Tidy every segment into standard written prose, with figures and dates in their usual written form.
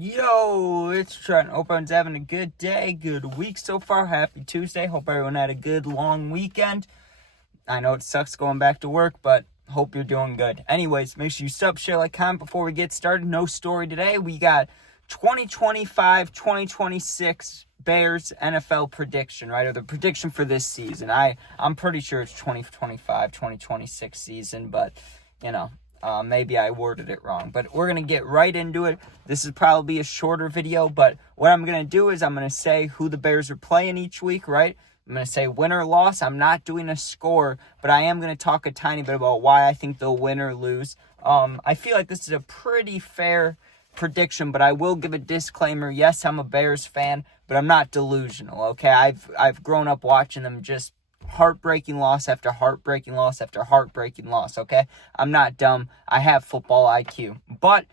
Yo, it's Trent. Hope everyone's having a good day, good week so far. Happy Tuesday. Hope everyone had a good long weekend. I know it sucks going back to work, but hope you're doing good. Anyways, make sure you sub, share, like, comment before we get started. No story today. We got 2025-2026 Bears NFL prediction, right? Or the prediction for this season. I'm pretty sure it's 2025-2026 season, but, maybe I worded it wrong, but we're going to get right into it. This is probably a shorter video, but what I'm going to do is I'm going to say who the Bears are playing each week, right? I'm going to say win or loss. I'm not doing a score, but I am going to talk a tiny bit about why I think they'll win or lose. I feel like this is a pretty fair prediction, but I will give a disclaimer. Yes, I'm a Bears fan, but I'm not delusional, okay? I've grown up watching them just heartbreaking loss after heartbreaking loss after heartbreaking loss, okay? I'm not dumb. I have football IQ, but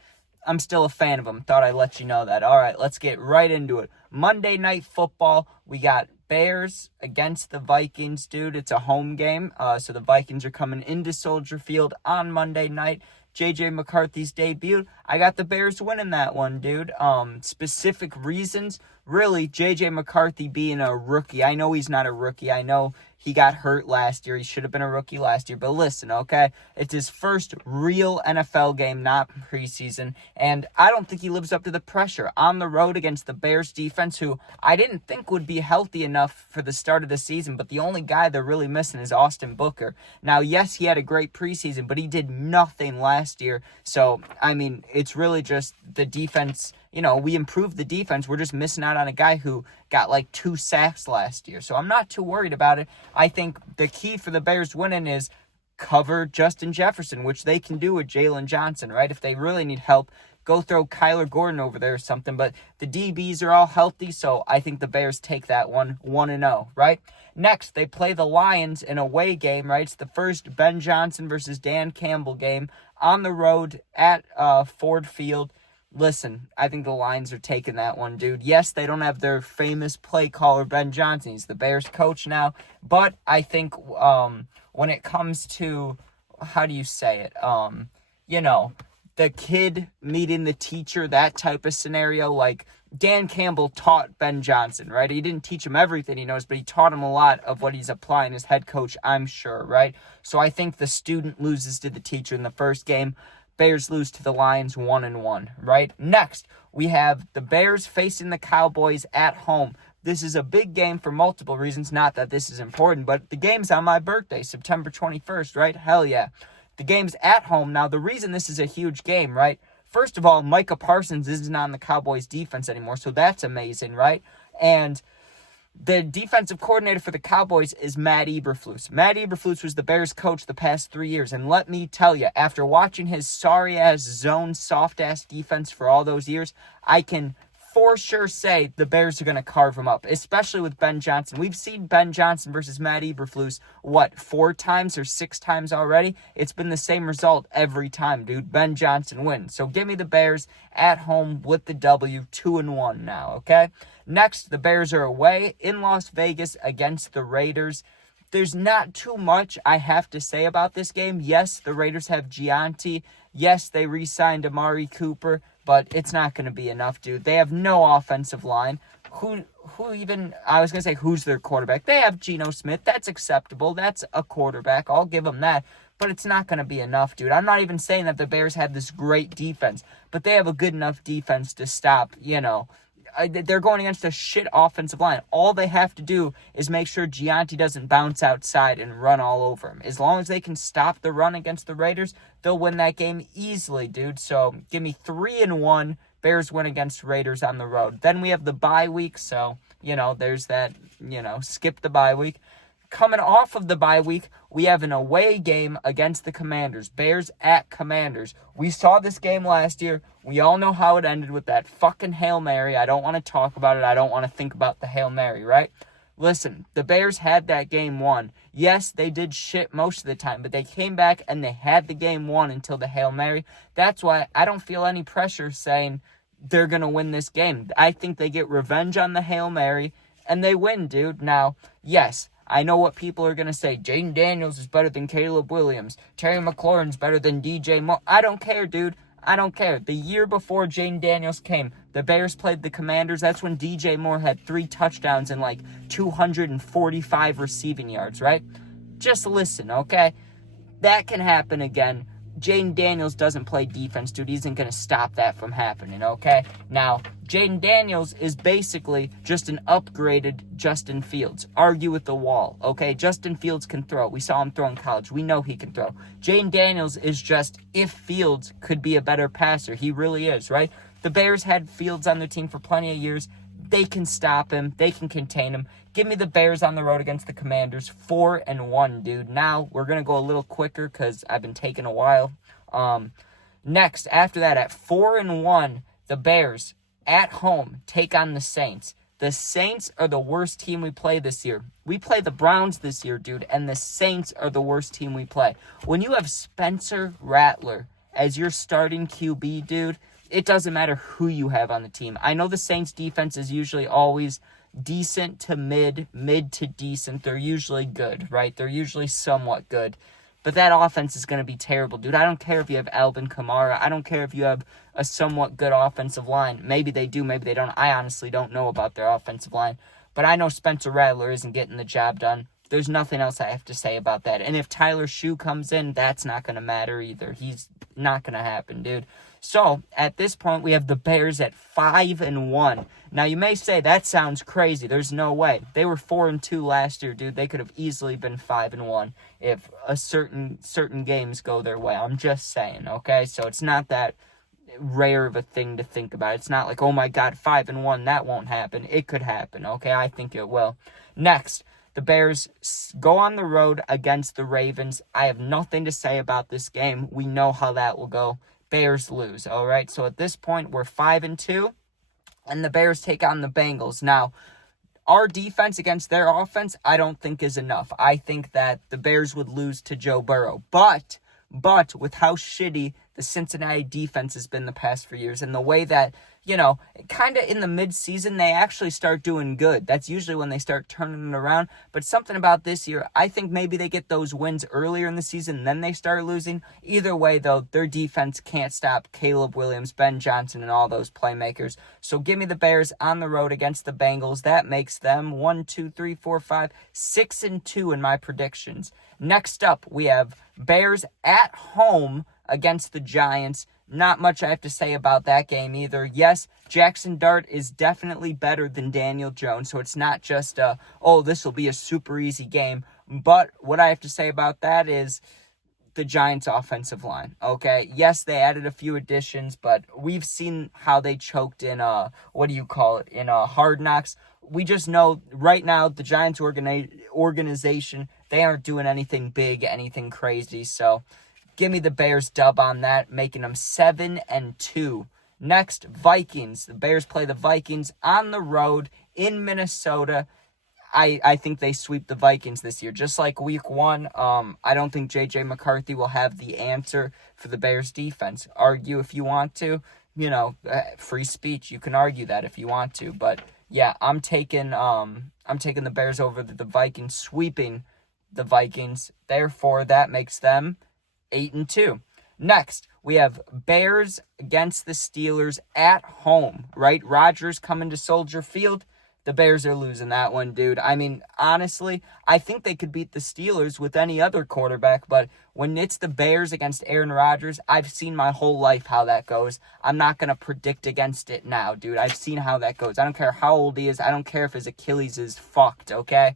I'm still a fan of them. Thought I'd let you know that. All right, let's get right into it. Monday Night Football, we got Bears against the Vikings, dude. It's a home game, so the Vikings are coming into Soldier Field on Monday night. J.J. McCarthy's debut. I got the Bears winning that one, dude. Specific reasons, really, J.J. McCarthy being a rookie. I know he's not a rookie. I know he got hurt last year. He should have been a rookie last year. But listen, okay? It's his first real NFL game, not preseason. And I don't think he lives up to the pressure. On the road against the Bears defense, who I didn't think would be healthy enough for the start of the season. But the only guy they're really missing is Austin Booker. Now, yes, he had a great preseason, but he did nothing last year. So, I mean, it's really just the defense. We improved the defense. We're just missing out on a guy who got like 2 sacks last year. So I'm not too worried about it. I think the key for the Bears winning is cover Justin Jefferson, which they can do with Jalen Johnson, right? If they really need help, go throw Kyler Gordon over there or something. But the DBs are all healthy, so I think the Bears take that one 1-0, right? Next, they play the Lions in a away game, right? It's the first Ben Johnson versus Dan Campbell game on the road at Ford Field. Listen, I think the Lions are taking that one, dude. Yes, they don't have their famous play caller, Ben Johnson. He's the Bears coach now. But I think when it comes to, how do you say it? The kid meeting the teacher, that type of scenario, like Dan Campbell taught Ben Johnson, right? He didn't teach him everything he knows, but he taught him a lot of what he's applying as head coach, I'm sure, right? So I think the student loses to the teacher in the first game. Bears lose to the Lions 1-1, right? Next, we have the Bears facing the Cowboys at home. This is a big game for multiple reasons. Not that this is important, but the game's on my birthday, September 21st, right? Hell yeah. The game's at home. Now, the reason this is a huge game, right? First of all, Micah Parsons isn't on the Cowboys defense anymore, so that's amazing, right? And the defensive coordinator for the Cowboys is Matt Eberflus. Matt Eberflus was the Bears coach the past 3 years. And let me tell you, after watching his sorry-ass zone, soft-ass defense for all those years, I can for sure say the Bears are going to carve him up, especially with Ben Johnson. We've seen Ben Johnson versus Matt Eberflus, 4 times or 6 times already? It's been the same result every time, dude. Ben Johnson wins. So give me the Bears at home with the W, 2-1 now, okay? Next, the Bears are away in Las Vegas against the Raiders. There's not too much I have to say about this game. Yes, the Raiders have Gianti. Yes, they re-signed Amari Cooper, but it's not going to be enough, dude. They have no offensive line. I was going to say who's their quarterback. They have Geno Smith. That's acceptable. That's a quarterback. I'll give them that. But it's not going to be enough, dude. I'm not even saying that the Bears have this great defense, but they have a good enough defense to stop, they're going against a shit offensive line. All they have to do is make sure Gianti doesn't bounce outside and run all over him. As long as they can stop the run against the Raiders, they'll win that game easily, dude. So give me 3-1. Bears win against Raiders on the road. Then we have the bye week, so, there's that, skip the bye week. Coming off of the bye week, we have an away game against the Commanders. Bears at Commanders. We saw this game last year. We all know how it ended with that fucking Hail Mary. I don't want to talk about it. I don't want to think about the Hail Mary, right? Listen, the Bears had that game won. Yes, they did shit most of the time, but they came back and they had the game won until the Hail Mary. That's why I don't feel any pressure saying they're going to win this game. I think they get revenge on the Hail Mary and they win, dude. Now, yes, I know what people are going to say. Jaden Daniels is better than Caleb Williams. Terry McLaurin's better than DJ Moore. I don't care, dude. I don't care. The year before Jayden Daniels came, the Bears played the Commanders. That's when DJ Moore had 3 touchdowns and like 245 receiving yards, right? Just listen, okay? That can happen again. Jayden Daniels doesn't play defense, dude. He isn't going to stop that from happening, okay? Now, Jayden Daniels is basically just an upgraded Justin Fields. Argue with the wall, okay? Justin Fields can throw. We saw him throw in college. We know he can throw. Jayden Daniels is just if Fields could be a better passer. He really is, right? The Bears had Fields on their team for plenty of years. They can stop him. They can contain him. Give me the Bears on the road against the Commanders, 4-1, dude. Now, we're going to go a little quicker because I've been taking a while. Next, after that, at 4-1, the Bears, at home, take on the Saints. The Saints are the worst team we play this year. We play the Browns this year, dude, and the Saints are the worst team we play. When you have Spencer Rattler as your starting QB, dude, it doesn't matter who you have on the team. I know the Saints defense is usually always decent to mid to decent. They're usually good, right? They're usually somewhat good. But that offense is going to be terrible, dude. I don't care if you have Alvin Kamara. I don't care if you have a somewhat good offensive line. Maybe they do, maybe they don't. I honestly don't know about their offensive line. But I know Spencer Rattler isn't getting the job done. There's nothing else I have to say about that. And if Tyler Shue comes in, that's not going to matter either. He's not going to happen, dude. So, at this point, we have the Bears at 5-1. Now, you may say, that sounds crazy. There's no way. They were 4-2 last year, dude. They could have easily been 5-1 if a certain games go their way. I'm just saying, okay? So, it's not that rare of a thing to think about. It's not like, oh my God, 5-1, that won't happen. It could happen, okay? I think it will. Next, the Bears go on the road against the Ravens. I have nothing to say about this game. We know how that will go. Bears lose, all right? So at this point, we're 5-2, and the Bears take on the Bengals. Now, our defense against their offense, I don't think is enough. I think that the Bears would lose to Joe Burrow. But with how shitty the Cincinnati defense has been the past few years, and the way that, kind of in the midseason, they actually start doing good. That's usually when they start turning it around. But something about this year, I think maybe they get those wins earlier in the season, and then they start losing. Either way, though, their defense can't stop Caleb Williams, Ben Johnson, and all those playmakers. So give me the Bears on the road against the Bengals. That makes them 6-2 in my predictions. Next up, we have Bears at home against the Giants. Not much I have to say about that game either. Yes, Jackson Dart is definitely better than Daniel Jones, so it's not just this will be a super easy game. But what I have to say about that is the Giants' offensive line, okay? Yes, they added a few additions, but we've seen how they choked in, in Hard Knocks. We just know right now the Giants organization, they aren't doing anything big, anything crazy, so give me the Bears dub on that, making them 7-2. Next, Vikings. The Bears play the Vikings on the road in Minnesota. I think they sweep the Vikings this year. Just like week 1, I don't think J.J. McCarthy will have the answer for the Bears defense. Argue if you want to. Free speech. You can argue that if you want to. But, yeah, I'm taking the Bears over the Vikings, sweeping the Vikings. Therefore, that makes them 8-2. Next, we have Bears against the Steelers at home, right? Rodgers coming to Soldier Field. The Bears are losing that one, dude. I mean, honestly, I think they could beat the Steelers with any other quarterback, but when it's the Bears against Aaron Rodgers, I've seen my whole life how that goes. I'm not going to predict against it now, dude. I've seen how that goes. I don't care how old he is. I don't care if his Achilles is fucked, okay?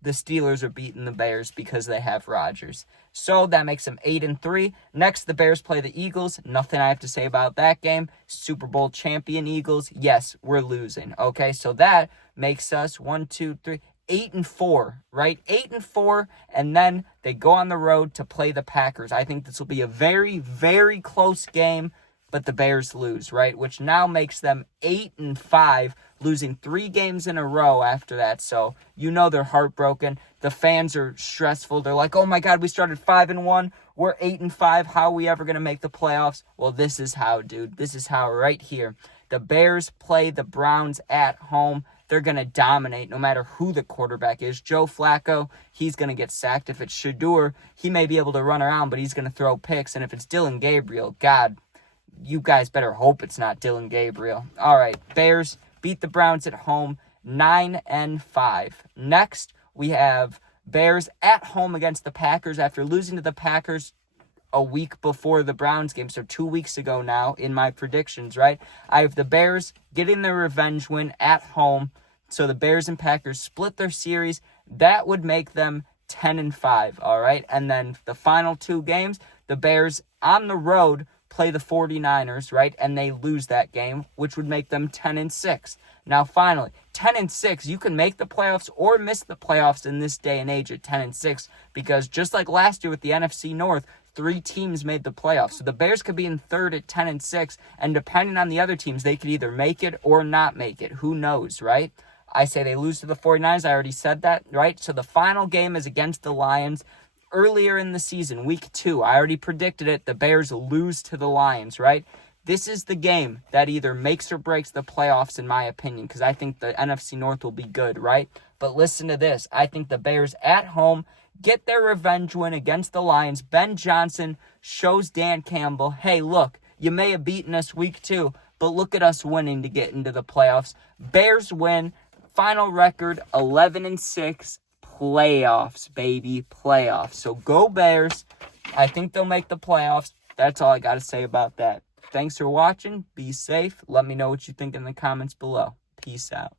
The Steelers are beating the Bears because they have Rodgers. So that makes them 8-3. Next, the Bears play the Eagles. Nothing I have to say about that game. Super Bowl champion Eagles. Yes, we're losing. Okay, so that makes us 8-4, right? 8-4, and then they go on the road to play the Packers. I think this will be a very, very close game, but the Bears lose, right? Which now makes them 8-5, losing 3 games in a row after that. So, they're heartbroken. The fans are stressful. They're like, oh my God, we started 5-1. We're 8-5. How are we ever going to make the playoffs? Well, this is how, dude. This is how right here. The Bears play the Browns at home. They're going to dominate no matter who the quarterback is. Joe Flacco, he's going to get sacked. If it's Shedeur, he may be able to run around, but he's going to throw picks. And if it's Dylan Gabriel, God, you guys better hope it's not Dylan Gabriel. All right, Bears beat the Browns at home 9-5. Next, we have Bears at home against the Packers after losing to the Packers a week before the Browns game, so 2 weeks ago now in my predictions, right? I have the Bears getting their revenge win at home, so the Bears and Packers split their series. That would make them 10-5, all right? And then the final 2 games, the Bears on the road play the 49ers, right? And they lose that game, which would make them 10-6. Now, finally, 10-6, you can make the playoffs or miss the playoffs in this day and age at 10-6, because just like last year with the NFC North, 3 teams made the playoffs. So the Bears could be in third at 10-6, and depending on the other teams, they could either make it or not make it. Who knows, right? I say they lose to the 49ers. I already said that, right? So the final game is against the Lions. Earlier in the season, week 2, I already predicted it. The Bears lose to the Lions, right? This is the game that either makes or breaks the playoffs, in my opinion, because I think the NFC North will be good, right? But listen to this. I think the Bears at home get their revenge win against the Lions. Ben Johnson shows Dan Campbell, hey, look, you may have beaten us week 2, but look at us winning to get into the playoffs. Bears win. Final record, 11-6. Playoffs, baby. Playoffs. So go Bears. I think they'll make the playoffs. That's all I got to say about that. Thanks for watching. Be safe. Let me know what you think in the comments below. Peace out.